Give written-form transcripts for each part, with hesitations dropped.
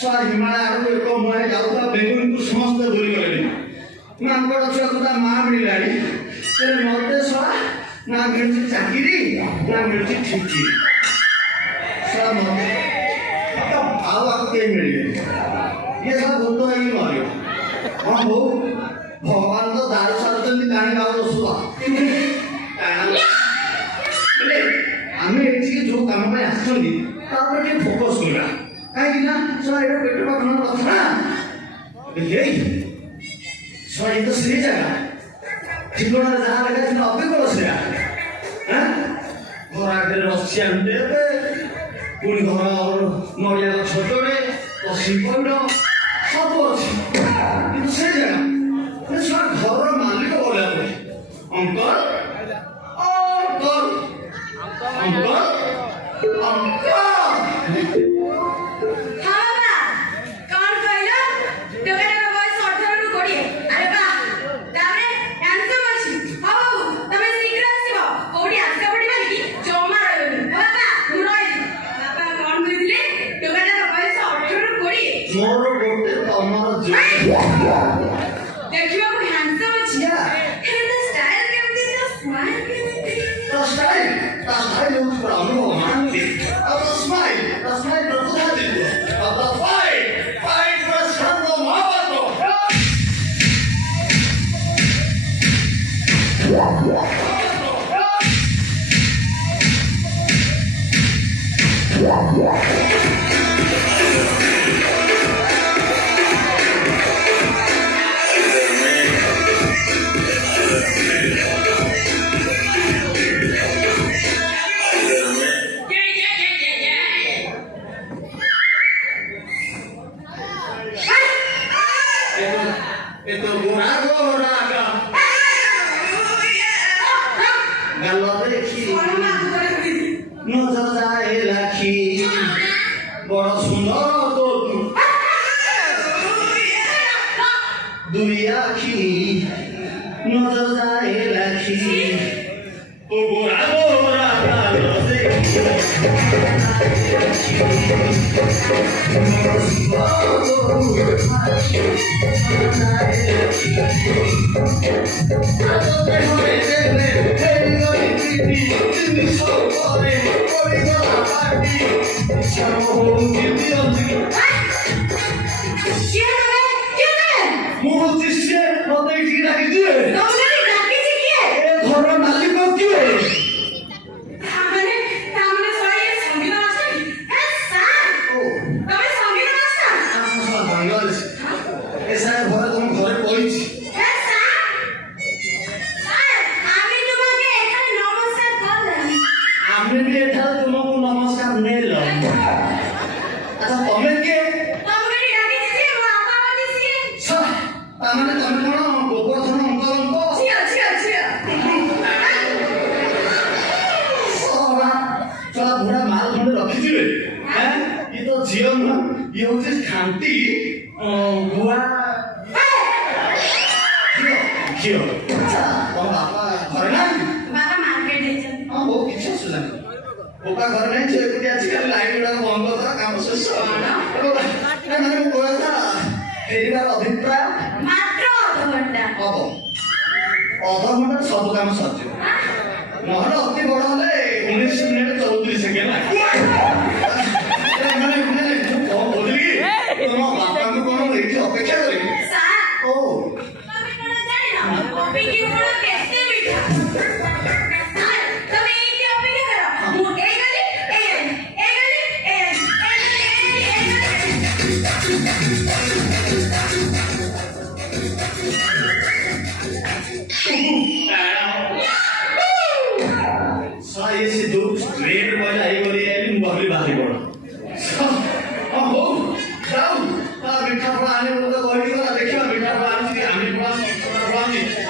ସା ହିମାଳୟ ଆଡ଼କୁ ଏକ ମୁହାଁ ଯାଉଥିବା ବେଙ୍ଗୁନକୁ ସମସ୍ତେ ଭୁଲି ଗଲେଣି। ମାଙ୍କଡ଼ ଛୁଆକୁ ତା ମା ମିଳିଲାଣି, ତେବେ ମୋତେ ଶଳା ନା ମିଳୁଛି ଚାକିରି ନା ମିଳୁଛି ଠିକିରି। ଶଳା ମୋତେ ଆଉ ଆକୁ କେହି ମିଳିବେନି, ଇଏ ଶଳା ଭୂତ ହେଇକି ମରିବ। ହଁ ବୋଉ ଭଗବାନ ତ ଦାରୁ ସାରୁଛନ୍ତି, କାହିଁକି ଆଉ ଦୋଷ ଆମେ ଏଠିକି ଯୋଉ କାମ ପାଇଁ ଆସିଛନ୍ତି ତାପରେ ଟିକେ ଫୋକସ୍ କରିବା, କାହିଁକି ନା ଶଳା ଏଇଟା ପେଟ ପାଖର କଥା ନା। ହେଇ ଶଳା ଏ ତ ସେଇ ଜାଗା ଠିକଣାରେ ଯାହା ଲେଖା ଥିଲା ଅବିକଳ ସେଇଆ। ଘର ଆଗରେ ରସିଆ ଦେବେ, ପୁଣି ଘର ନଡ଼ିଆ ଗଛ ତଳେ କଷି ପଇଡ଼ ସବୁ ଅଛି, କିନ୍ତୁ ସେ ଜାଗା ଶଳା ଘରର ମାଲିକ ବୋଲିବା ପଡ଼େ ଅଙ୍କଲ ଅଙ୍କଲ ଅଙ୍କଲ ଅଙ୍କଲ। ମୋର ଗୋଟେ ତମର ଦେଖିବାକୁ ହ୍ୟାଣ୍ଡସମ୍ ଅଛି, ହେଲେ ଷ୍ଟାଇଲ କେମିତି, ତା ସ୍ଟାଇଲ ହେଉଛି ପୁରା ଅନୁଭବ ମହାନ୍ତି, ଆଉ ତା ସ୍ମାଇଲ ପ୍ରକୃତ ଜିନିଷ, ଆଉ ତା ଫାଇଟ୍ ପୁରା ଶାନ୍ତ ମହାପାତ୍ର। নজর যায় রাখি বড় সুন্দর তোর দুই আখি, নজর যায় রাখি ও গোরা গোরা কালো দেখি ঘর মালিক কিଏ? ତୁମକୁ ନମସ୍କାର ନେଲ। ଆଚ୍ଛା ତମେ କିଏ? ତାମାନେ ତମେ କଣ ଗୋବର୍ଦ୍ଧନ ଅଙ୍କଲଙ୍କ ବୁଢା ମାଲ ଖଣ୍ଡେ ରଖିଥିବେ? ଇଏ ତ ଝିଅ ନୁହଁ, ଇଏ ହଉଛି ଖାଣ୍ଟି ଗୁଆ ଝିଅ। ଆଚ୍ଛା ତମ ବାପା ଘରେ ନାହାନ୍ତି? ହଁ ବୋଉ କିଛି ଅସୁବିଧା ନାହିଁ, ବୋପା ଘରେ ନାହିଁ, ଝିଅ ଏକୁଟି ଅଛି, ଖାଲି ଲାଇନ୍ ଗୁଡାକ ବନ୍ଦ କରିଦେବା କାମ ଶେଷ। ମାନେ ମୁଁ କହିବା କଥା ଫେରିବାର ଅଭିପ୍ରାୟ ହବ ଅଧଘଣ୍ଟା ସବୁ କାମ ସରିଯିବ, ନହେଲେ ଅତି ବଡ ହେଲେ 19 ମିନିଟ୍ 34 ସେକେଣ୍ଡ ଲାଗେ। ମାନେ ମୁଁ କଣ କହୁଥିଲି କି ତମ ବାପାଙ୍କୁ କଣ ଏଇଠି ଅପେକ୍ଷା କରିବି? ଓ ସେ ଯୋଉ ଷ୍ଟ୍ରେଟ୍ କହିଲା ଏଇଭଳି ମୁଁ ଭାବିଲି ବାହାରି ପଡ। ହଉ ଯାଉ ମିଠା ଫଳ ଆଣି ମତେ କହିଲି ଗଲା, ଦେଖିବା ମିଠା ଫଳ ଆଣିଛି ଆମେ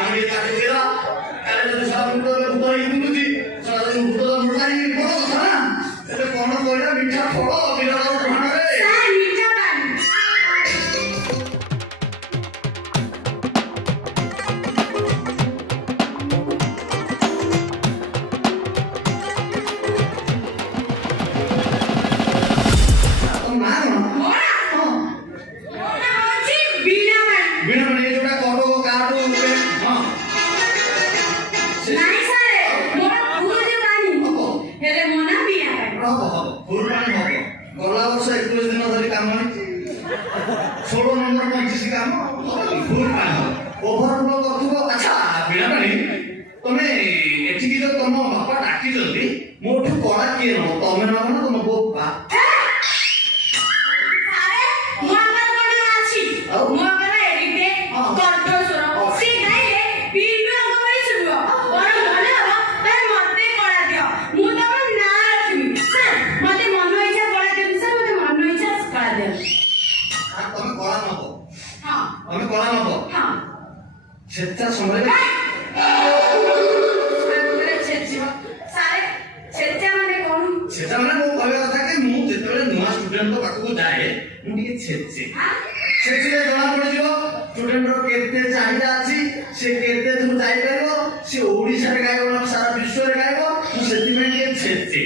ଆମେ ତାକୁ ଦେବା, କାଲି ଯଦି ଭୂତ ହେଇକି ବୁଲୁଛି ଭୂତ ମୁଣ୍ଡ ହେଇକି ବଡ କଥା ନା, ଏବେ କଣ କହିଲା ମିଠା ଫଳ ବିରାଟ ଗ୍ରହଣରେ 16 ନମ୍ବର 25 କାମ ଭୁଲ କାମ ଓଭରଫ୍ଲୋ କରୁଥିବ। ଆଚ୍ଛା ବିଣାପାଣି ତମେ ଏଠିକି ଯୋଉ ତମ ବାପା ଡାକିଛନ୍ତି ମୋଠୁ କଳା କିଏ ନବ? ତମେ ନବ ନା ତମ ବୋପା? ଆରେ ମୋ ବାପା କଣ ଅଛି? ଆଉ? ମୋ ବାପା ଏଡିଟେ କଣ୍ଠସ୍ୱର ସେ ଗାଇଲେ ପିଲୁଆଙ୍କ ଭଳି ଶୁଣିବ। ବଡ଼ ଭଲ ହବ ତାହେଲେ ମତେ କଳା ଦିଅ, ମୁଁ ତମ ନାଁ ରଖିବି। ସାର୍ ମତେ ମନ ଇଚ୍ଛା କଳା ଦିଅନ୍ତୁ, ସାର୍ ମତେ ମନ ଇଚ୍ଛା କଳା ଦିଅନ୍ତୁ। ତମେ କଳା ନବ? ହଁ ତମେ କଳା ନବ? ହଁ ଛେଚା ସମ୍ଭାଳିବ? ଛେଚା ମାନେ ମୁଁ କହିବା କଥା କି ମୁଁ ଯେତେବେଳେ ନୂଆ ଷ୍ଟୁଡେଣ୍ଟଙ୍କ ପାଖକୁ ଯାଏ ମୁଁ ଟିକେ ଛେଚେ। ଛେଚିଲେ ଜଣା ପଡିଯିବ ଷ୍ଟୁଡେଣ୍ଟର କେତେ ଚାହିଦା ଅଛି, ସେ କେତେ ଦୂର ଯାଇପାରିବ, ସେ ଓଡ଼ିଶାରେ ଗାଇବ ନା ସାରା ବିଶ୍ୱରେ ଗାଇବ, ମୁଁ ସେଥିପାଇଁ ଟିକେ ଛେଚେ।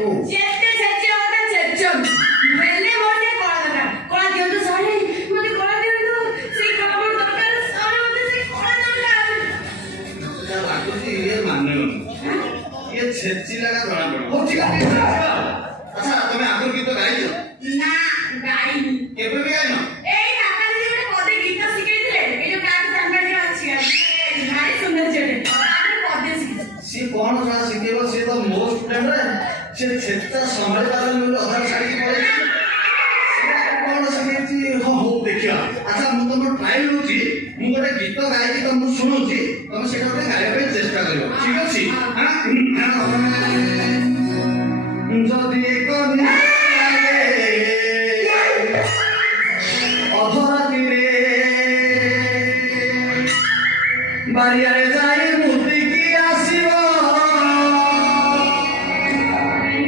ଓ ଯେତେ ଛେଚିବ ମତେ ଛେଚନ୍ତୁ, ହେଲେ ମତେ କଳା ଦରକାର। କଳା ଦିଅନ୍ତୁ ସାର୍, ମତେ କଳା ଦିଅନ୍ତୁ, ସେଇ କଳା ମୋର ଦରକାର ସାର୍, ମତେ ସେଇ କଳା ଦରକାର। ଯାହା ଲାଗୁଛି ଇଏ ମାନିବନି, ଇଏ ଛେଚିଲା ଜଣା ପଡିବ। ହଉ ଠିକ ଅଛି ଛେଚିବା। ଆଚ୍ଛା ତମେ ଆଗରୁ ଗୀତ ଗାଇଛ? ନା ଗାଇନି। କେବେ ବି ଗାଇନ? ଏଇ ବାପା ଦିଦି ଗୋଟେ ପଦେ ଗୀତ ଶିଖେଇଥିଲେ, ଏଇ ଯୋଉ କାହାକୁ ସାମ୍ବାଡି ଅଛି ଭାରି ସୁନ୍ଦର ଝିଅଟେ, ତାପରେ ପଦେ ଶିଖିଛି। ସିଏ କଣ ଯାହା ଶିଖେଇବ? ସିଏ ତ ମୋ ଷ୍ଟୁଡେଣ୍ଟ ରେ, ସେ ଛେଚା ସମ୍ଭାଳି ପାରୁନି ବୋଲି ଅଧା ଛାଡ଼ିକି ପଳେଇଛି। କଣ ଶିଖେଇଛି? ହଁ ହଉ ଦେଖିବା। ଆଚ୍ଛା ମୁଁ ତମର ଟ୍ରାଏଲ ଦଉଛି, ମୁଁ ଗୋଟେ ଗୀତ ଗାଇକି ତମକୁ ଶୁଣୁଛି, ତମେ ସେଇଟା ଗୋଟେ ଗାଇବା ପାଇଁ ଚେଷ୍ଟା କରିବ, ଠିକ ଅଛି? ଯଦି ଏକ ଅଧରାତିରେ ବାରିଆରେ ଯାଇ ମୁଦିକି ଆସିବ,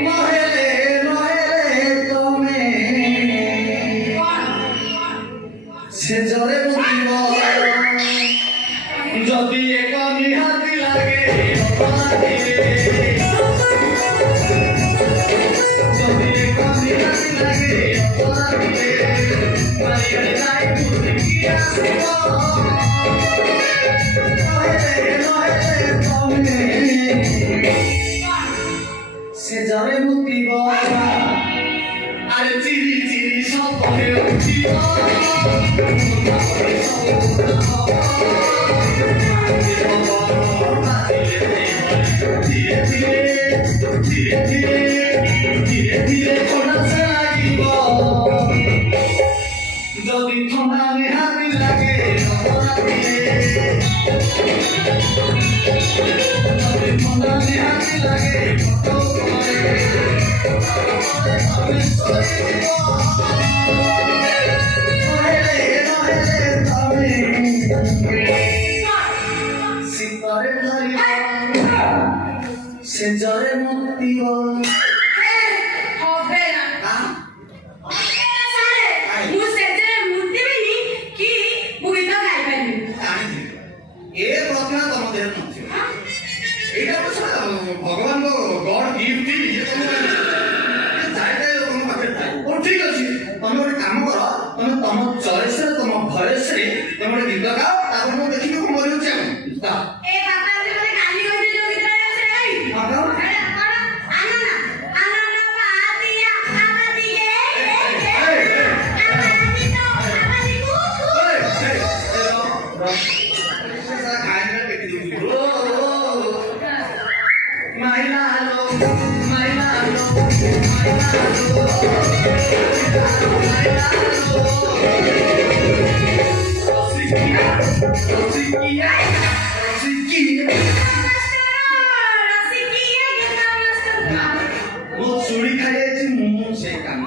ନହେଲେ ତମେ ସେଜରେ ମୁଦିବ। ଯଦି ଏକ ନିହାତି ଲାଗେ ଅଧରାତିରେ, ଯଦି ଏକ ନିହାତି ଲାଗେ ଅଧରାତିରେ ବାରିଆରେ ଯାଇ ମୁଦିକି ଆସିବ, সেজরে মুতিব, আরে চিরি চিরি সপনে উঠিব, ধীরে ধীরে ধীরে ধীরে ধীরে ধীরে ঠোঁটা লাগিব, যদি ঠোঁটা নিহাতি লাগে অপরাধীরে, যদি ঠোঁটা নিহাতি লাগে ফটো করে আমি চলে দিব, নহেলে তবে শীতরে ধরিব, সেজরে মুক্তিব। হবে না ସାର୍, ମୁଁ ସେଜରେ ମୁତିବିନି କି ମୁଁ ଗୀତ ଗାଇପାରିବିନି। ଏ ପ୍ରଜ୍ଞା ତମ ଦେହରେ ନଥିବ। ଏଇଟା ଭଗବାନଙ୍କ ଗଡ ଗିଫ୍ଟ, ଯାଇ ଲୋକଙ୍କ ପାଖରେ ଥାଏ। ହଉ ଠିକ ଅଛି, ତମେ ଗୋଟେ କାମ କର, ତମେ ତମ ଚଏସରେ ତମ ଭଏସରେ ତମେ ଗୋଟେ ଗୀତ ଗାଅ, ତାପରେ ମୁଁ ଦେଖିବି କଣ କରିବି। ଗାଅ। ଏ ବାପା ମତେ କାଲି କହିଥିଲେ ଯୋଉ ଗୀତ ଗାଇବ ସେଇଟା ଗାଇବି। ହଁ ଗାଅ। ମୁଁ ଚୁଡ଼ି ଖାଇଯାଇଛି, ମୁଁ ସେ କାମ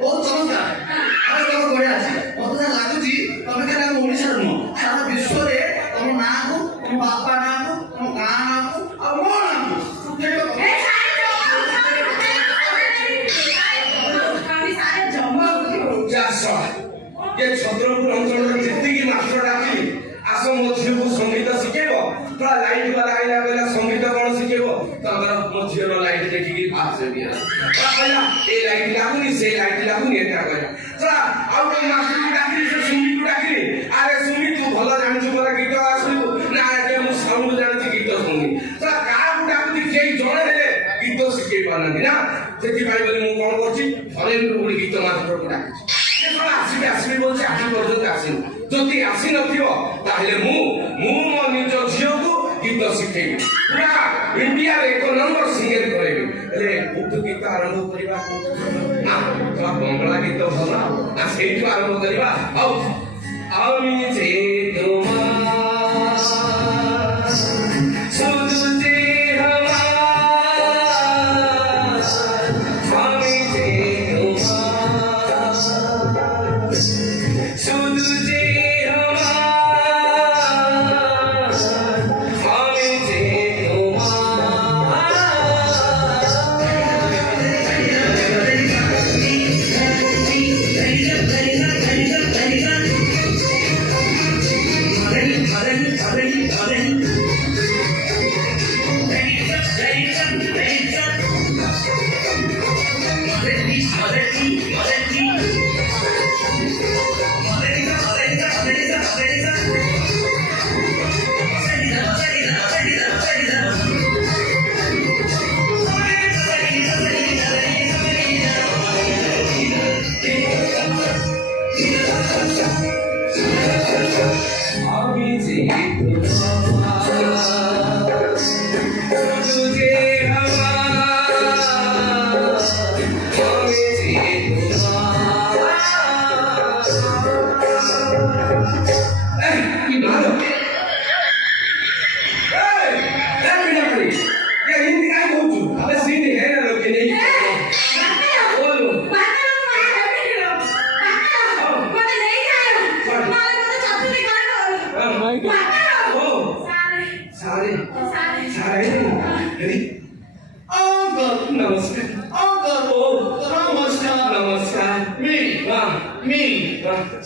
ବହୁତ ଚମତ୍କାର। ଆଉ ତମ ବଢିଆ ଅଛି। ମତେ ଯାହା ଲାଗୁଛି ତମେ ଖାଲି ଆମ ଓଡ଼ିଶାର ନୁହଁ, ସାରା ବିଶ୍ୱରେ ତମ ନାଁକୁ, ତମ ବାପା ନାଁକୁ, ତମ ଗାଁ ନାଁକୁ ଆଉ ମୋ ନାଁକୁ ଛତ୍ରପୁର ଅଞ୍ଚଳର ଯେତିକି ମାଷ୍ଟର ଡାକିଲି ଆସ ମୋ ଝିଅକୁ ସଙ୍ଗୀତ ଶିଖେଇବ। ପୁରା ଲାଇଟ୍ ବାଲା ଆଇଲା କହିଲା ସଙ୍ଗୀତ କଣ ଶିଖେଇବ? ତାଙ୍କର ମୋ ଝିଅର ଲାଇଟ୍ ଦେଖିକି ପାସ୍ ହେଇଗଲା। କହିଲା ଏ ଲାଇଟ୍ ଲାଗୁନି ସେ ଲାଇଟ୍ ଲାଗୁନି ଏଟା କହିଲା। ଆଉ ଗୋଟେ ମାଷ୍ଟରକୁ ଡାକିଲି ସେ ସୁମିକୁ ଡାକିଲି ଆରେ ସୁମି ତୁ ଭଲ ଜାଣିଛୁ ପରା ଗୀତ ଆସିବୁ ନା ଆଜ୍ଞା ମୁଁ ସାଉଣ୍ଡ ଜାଣିଛି ଗୀତ ଶୁଣି। କାହାକୁ ଡାକୁଛି କେହି ଜଣେ ହେଲେ ଗୀତ ଶିଖେଇ ପାରୁନାହାନ୍ତି ନା ସେଥିପାଇଁ ବୋଲି ମୁଁ କଣ କରୁଛି ଫରେନରୁ ଗୋଟେ ଗୀତ ମାଷ୍ଟରକୁ ଡାକିଛି। ଆସିବି ବলছে ଆଜି ପର୍ଯ୍ୟନ୍ତ ଆସିନି। ଯଦି ଆସିନଥିବ ତାହେଲେ ମୁଁ ମୋ ନିଜ ଝିଅକୁ ଗୀତ ଶିଖେଇବି ପୁରା ଇଣ୍ଡିଆରେ 1 ନମ୍ବର ସିଙ୍ଗର କରେଇବି। ହେଲେ କୋଉଠୁ ଗୀତ ଆରମ୍ଭ କରିବା? ନା ବଙ୍ଗଳା ଗୀତ ଭଲ ନା ସେଇଠୁ ଆରମ୍ଭ କରିବା। ଆଉ আমি যে তোমার শুধু যে আমার আমি যে তোমার শুধু যে আমার আমি যে আমি যে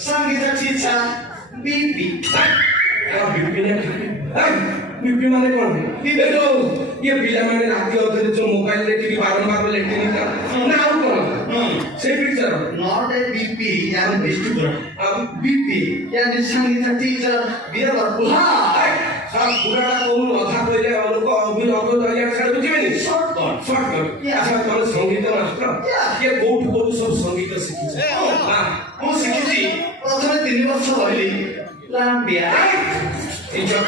संगीत टीचर बीपी बीपी माने कौन है? ये पिला माने राती अधरे जो मोबाइल देखिकी बारंबार लेटिन का ना और कौन से पिक्चर नॉट ए बीपी यानी वेस्टिबुलर बीपी यानी संगीत टीचर बीरबर बुहा सब पुराना कोन अधा कइले लोक अभी अगो दलिया छाड़ बुझिबेनी शॉर्टकट अच्छा तोर संगीत मास्टर ये कोठ सब संगीत शिखि हां ମୁଁ ଶିଖିଛି ପ୍ରଥମେ 3 ବର୍ଷ ରହିଲି ଲାମ୍ବିଆ टीचर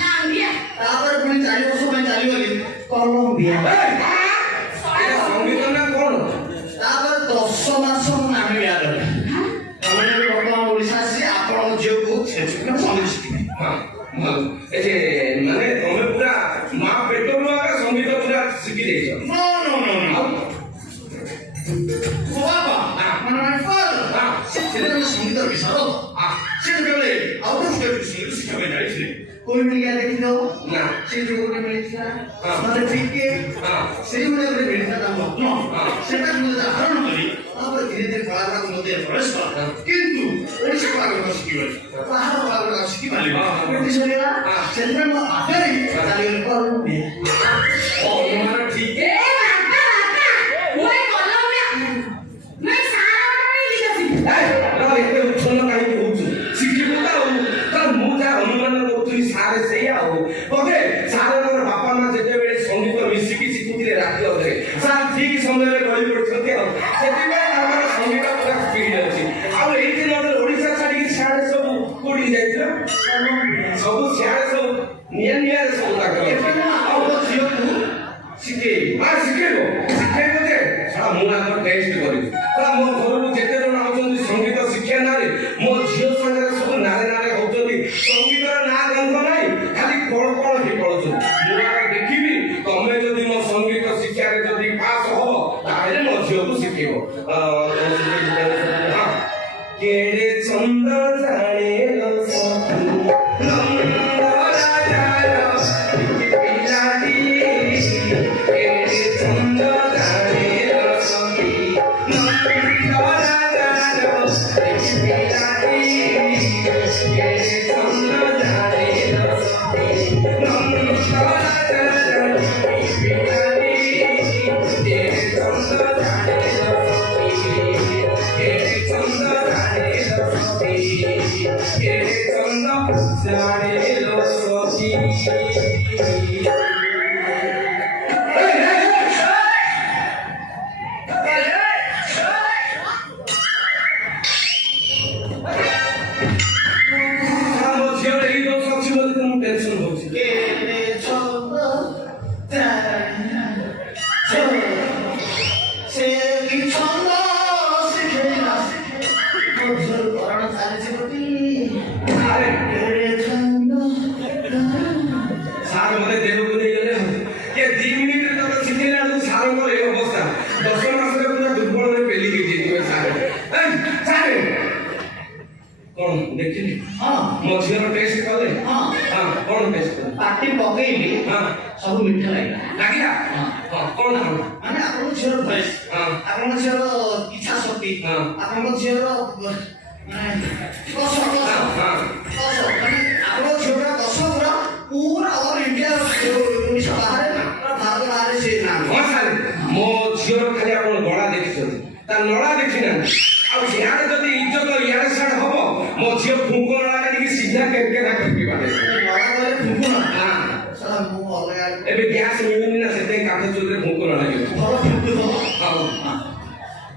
ଲାମ୍ବିଆ ତାପରେ ପୁଣି 4 ବର୍ଷ ପାଇଁ ଚାଲିଗଲି କଲମ୍ବିଆ संगीत ना कौन ତାପରେ 10 ମାସ ମୁଁ ନାମିବିଆ ରହିଲି ତାମାନେ ବର୍ତ୍ତମାନ ଓଡ଼ିଶା ଆସି ଆପଣଙ୍କ ଝିଅକୁ ସେଠିକି ସଙ୍ଗୀତ ଶିଖିବି हां এতে মানে তুমি পুরা মা পেটରୁ ଆକା संगीत ପୁରା ଶିଖି ଦେଇଛ नो नो नो नो ବାବା ମାନେ my father ସେଥିରେ ସଙ୍ଗୀତ ବିଷୟ ସେ ଯେତେବେଳେ ଆଉଟ୍ ଅଫ୍ ଷ୍ଟେଟ୍ ସଙ୍ଗୀତ ଶିଖିବା ପାଇଁ ଯାଇଥିଲେ କୋଇ ମିଳିଆ ଦେଖିଲ ନା ସେ ଯୋଉ ଗୋଟେ ମିଳିଥିଲା ମାନେ ଟିକେ ସେଇ ଗୋଟେ ଗୋଟେ ମିଳିଥିଲା ତା ମଗ୍ନ ସେଟା ମୁଁ ଆହରଣ କରି ତାପରେ ଧୀରେ ଧୀରେ କଳାକାର ମଧ୍ୟରେ ପ୍ରବେଶ କଲା କିନ୍ତୁ ଓଡ଼ିଶା କଳାକାର ଶିଖିଗଲି ବାହାର କଳାକାର ଶିଖିପାରିଲି ବ୍ରିଟିଶ ହେଲା ସେଥିପାଇଁ ମୋ ଆଗରେ ଚାଲିଗଲି କଲମ୍ବିଆ ମାନେ ଠିକ ଏ ବାପା ମୁଁ କଲମ୍ବିଆ ମୁଁ ସାରା ଇଂଲିଶ ଏତେ ଉଚ୍ଛନ୍ନ କାହିଁକି ହଉଛୁ ଶିଖିବୁ ତ ଆଉ ମୁଁ ଯାହା ଅନୁମାନ କରୁଥିଲି ସାରେ ସେଇଆ ଆଉ ବୋଧେ ସାରଙ୍କର ବାପା ମା ଯେତେବେଳେ ସଙ୍ଗୀତ ମିଶିକି ଶିଖୁଥିଲେ ରାତି ଅଧରେ ସାର୍ ଠିକ ସମୟରେ ଗଳି ପଡିଛନ୍ତି ଆଉ ସେଥିପାଇଁ ଆମର ସଙ୍ଗୀତ ପୁରା ସ୍ପିଡ୍ ଅଛି ଆଉ ଏଇଠି ନହେଲେ ଓଡ଼ିଶା ଛାଡ଼ିକି ସିଆଡ଼େ ସବୁ କୋଉଠିକି ଯାଇଥିଲା ସବୁ ସିଆଡ଼େ ସବୁ ନିଆରେ ସବୁ ତାଙ୍କର ଆଉ ମୋ ଝିଅକୁ ଶିଖେଇବ ଶିଖେଇବ ଯେ ମୁଁ ଆଗ ଟେଷ୍ଟ କରିବି ମୋ ଘରକୁ ଯେତେ ଜଣ ଆଉଛନ୍ତି ସଙ୍ଗୀତ ଶିକ୍ଷା ନାଁରେ ମୋ ଝିଅ ସାଙ୍ଗରେ ସବୁ ନାରେ ନାରେ ହଉଛନ୍ତି ସଙ୍ଗୀତର ନାଁ ଗନ୍ଧ ନାହିଁ ଖାଲି କଣ କଣ ହେଇ ପଡୁଛନ୍ତି ମୁଁ ଆଗ ଦେଖିବି ତମେ ଯଦି ମୋ ସଙ୍ଗୀତ ଶିକ୍ଷାରେ ଯଦି ପାସ୍ ହବ ତାହେଲେ ମୋ ଝିଅକୁ ଶିଖେଇବ କେଡ଼େ ଛନ୍ଦ ଜାଣେ पार्टी पकेइली सब मिठा लागिला कोन माने आपन झियर भएस आपन झियर इच्छा शक्ति आपन झियर माने कस माने आपन झियर कस पूरा ऑल इंडिया ओडिशा बाहर भारत बाहर से नाम सारे मो झियर खाली आपन गळा देखिछथि ता नळा देखिना आ यार जदी इज्जत यार साड हबो मो झियर फुंको नळा कि सीधा करके ना करके बाटे नळा गले फुंको ना साला मु अलगा एबे गैस मिलुनी ना सेते काठे चुलरे फुंको नळा लागि भलो फुंको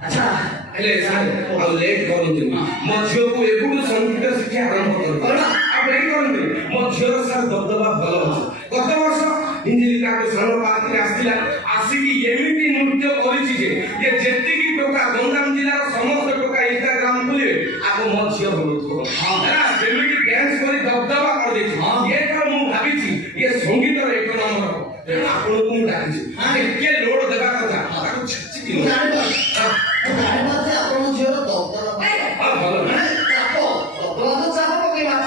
अच्छा हेले सारे आ लेट करंतु मो झियो को एबुडु संगीत शिक्षा आरंभ कर अब एई करंतु मो झियो सार दबदबा भलो गत वर्ष इंजिली का सानो पार्टी आस्तिला आसिकी एमिति नृत्य करिछि जे ये जेतिकी टोका गंगाम जिल्लार समस्त टोका इंस्टाग्राम खुले आको मो झियो बोलुथो हां एमिति डांस करि दबदबा कर देछि ये का मु भाबिछि ये संगीत रे एक नंबर आपन को डाकिछि के लोड देबा कथा ताको छिछि कि जानि बात आपन झियो दबदबा भलो माने चापो दबदबा तो चापो पकेइबा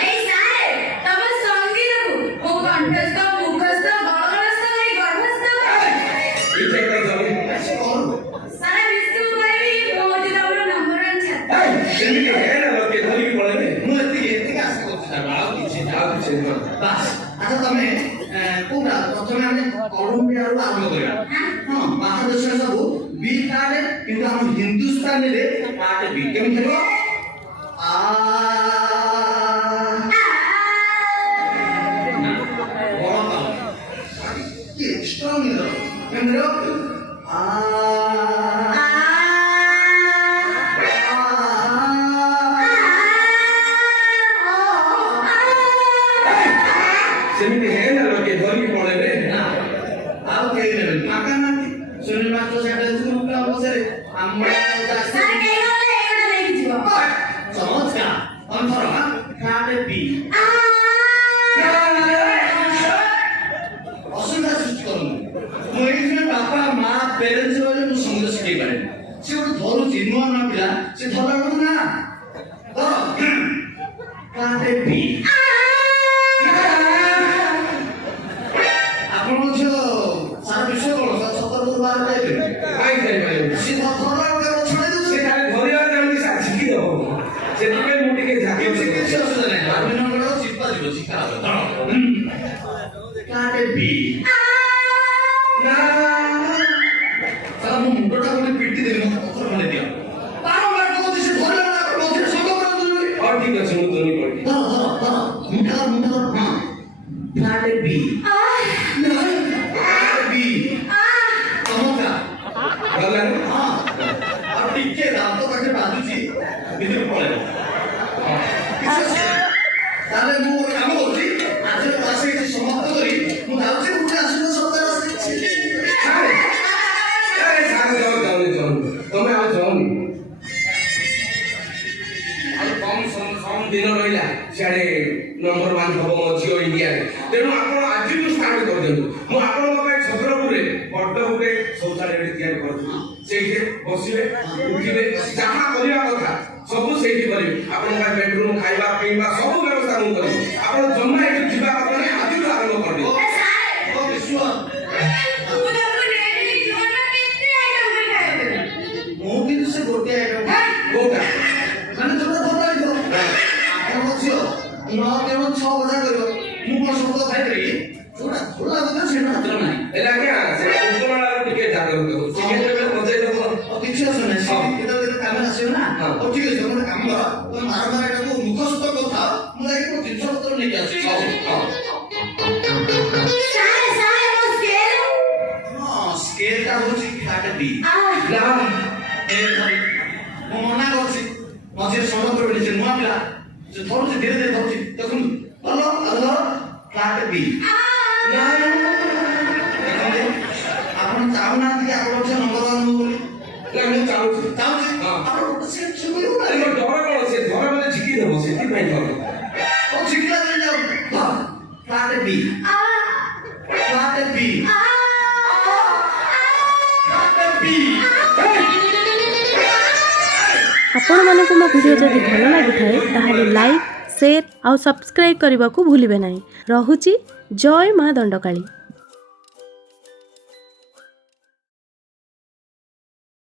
এই সারে তবে সঙ্গীত ও কণ্ঠস্থ মুখস্থ গলগলস্থ এই গর্ভস্থ इथे कर जाऊ সারা বিষ্ণু কইবি মোদি দাউর নম্বর 1 ছাত্র एमिति है ना लोके धरी पड़े मु एति आशा करछि बाळ किछि बास अच्छा तमे कोडा प्रथमे हम कलम्बिया रो आरंभ करिया हां बाहर देश सब बी कार्ड किंतु हम हिंदुस्तान रे कार्ड बी केमि थेबो आ बड़ा ये स्ट्रांग नो मेमरो आ सेमिति है ना लोके धरी पड़े रे ना आओ के ने काका ना सुनील मास्टर सेटा तुम का बसरे हम সারে কে গলে এগুলা দেখি দিব समझ का अंतर कार्ड बी असुविधा सृष्टि करूँ मुझे बापा माँ पेरेंट्स वाले मुझे संगीत शिखाई पारे से गोटे धरुची नुआ नुआ पिला से धरला बेलू ना धर कार्ड बी आपण सारा विषय कौन सतर बार टाइप काई जाई पाए से धरला बेलू छाड़ी दो से खाली धरी आ जाम कि साक्षी दो से दिबे मुटी के झाके କିଛି କିଛି ଅସୁବିଧା ନାହିଁ ଅଭିନନ୍ଦନ ଚିପା ଯିବ ଶିଖା କାଟେ ବି ना ସାରା ମୁଁ ମୁଣ୍ଡଟା ଗୋଟେ ପିଟି ଦେବି ମୋ ପଥର ଖଣ୍ଡେ ଦିଅ ବାରମ୍ବାର କହୁଛି ସେ ଧରିଲା ନା ମଝିରେ ସଙ୍ଗ କରନ୍ତୁ और ठीक है सुनो तो नहीं पड़ी ଧର ମୁଣ୍ଡା ହଁ କାଟେ ବି କାଟେ ବି ତମକା गला ହଁ ଆଉ ଟିକେ ଦାନ୍ତ ପାଖରେ ବାଜୁଛି ଭିତରୁ ପଳେଇବ କିଛି ଅସୁବିଧା ନାହିଁ। ତାହେଲେ ମୁଁ ଗୋଟେ କାମ କରୁଛି ଆଜିର କ୍ଲାସ୍ ଏଇଠି ସମାପ୍ତ କରି ମୁଁ ଭାବୁଛି ଗୋଟେ ଆସୁନ ସପ୍ତାହ ଆସିଛି सारे अरे सारे जाओ तुम्हें आज जाओनी ଆଉ କମ ସମ ଦିନ ରହିଲା ସିଆଡେ ନମ୍ବର 1 ହବ ଝିଅ ଇଣ୍ଡିଆରେ ତେଣୁ ଆପଣ ଆଜିଠୁ ଷ୍ଟାର୍ଟ କରିଦିଅନ୍ତୁ ମୁଁ ଆପଣଙ୍କ ପାଇଁ ଛତ୍ରପୁରରେ ବଡ ଗୋଟେ ଶୌଚାଳୟ ତିଆରି କରୁଛି ସେଇଠି ବସିବେ ଉଠିବେ ଯାହା କରିବା କଥା ସବୁ ସେଇଠି କରିବେ ଆପଣଙ୍କ ବେଡରୁମ୍ ଖାଇବା ପିଇବା ସବୁ ବ୍ୟବସ୍ଥା ମୁଁ କରିବି ଆପଣ ଜମା ଏଠି ଯିବା କଥା ନାହିଁ ଆଜିଠୁ ଆରମ୍ଭ କରିଦିଅ ଓକେ ସୁଅ ତୁ ତାକୁ ନେଇ ଜୀବନ କେତେ ଆଇଟମ କରି ଖାଇବେ ମୁଁ କିନ୍ତୁ ସେ ଗୋଟେ ଆଇଟମ କୋଉଟା ମାନେ ଯୋଉଟା ଭଲ ଲାଗିବ ନଅ କେବଳ 6 ବଜା କରିବ ମୁଁ କଣ ଶବ୍ଦ ପାଇପାରିବି ଯୋଉଟା ଭଲ ଲାଗୁଥିଲା ସେଇଟା ହାତରେ ନାହିଁ ହେଲେ ଆଜ୍ଞା ସେ ଉପମାଳାରୁ ଟିକେ ଜାଗ୍ରତ ହଉ ଚିକେନ ବେଳେ ବଜେଇ ଦବ କିଛି ଅସୁବିଧା ନାହିଁ କେତେବେଳେ କାମ ଆସିବ ନା ହଉ ଠିକ ଅଛି ତମେ କାମ କର ତମେ ବାରମ୍ବାର ଏଟାକୁ ମୁଖସ୍ଥ କଥା ମୁଁ ଯାଇକି ମୋ ଜିନିଷ ପତ୍ର ନେଇକି ଆସୁଛି ସ୍କେଲଟା ହଉଛି ଫ୍ଲାଟ B ମୁଁ ମନା କରୁଛି ମଝିରେ ସମୁଦ୍ର ବିଳିଛି ନୂଆ ପିଲା ସେ ଧରୁଛି ଧୀରେ ଧୀରେ ଧରୁଛି ଦେଖନ୍ତୁ ଭଲ ଭଲ ଫ୍ଲାଟ B ଆପଣ ଚାହୁଁନାହାନ୍ତି କି ଆପଣ ସେ ନମ୍ବର ୱାନ୍ ହଉ ବୋଲି ମୁଁ ଚାହୁଁଛି ଆପଣ ସେ ଡର କଣ ସେ ଧର ମାନେ ଝିକି ଦେବ ସେଥିପାଇଁ ଡର ଝିକିଲା ଚলে ଯାଉ ଫ୍ଲାଟ B ଫ୍ଲାଟ B ଆପଣମାନଙ୍କୁ ମୋ ଭିଡ଼ିଓ ଯଦି ଭଲ ଲାଗିଥାଏ ତାହେଲେ ଲାଇକ୍ ସେୟାର ଆଉ ସବସ୍କ୍ରାଇବ୍ କରିବାକୁ ଭୁଲିବେ ନାହିଁ। ରହୁଛି ଜୟ ମା ଦଣ୍ଡକାଳୀ।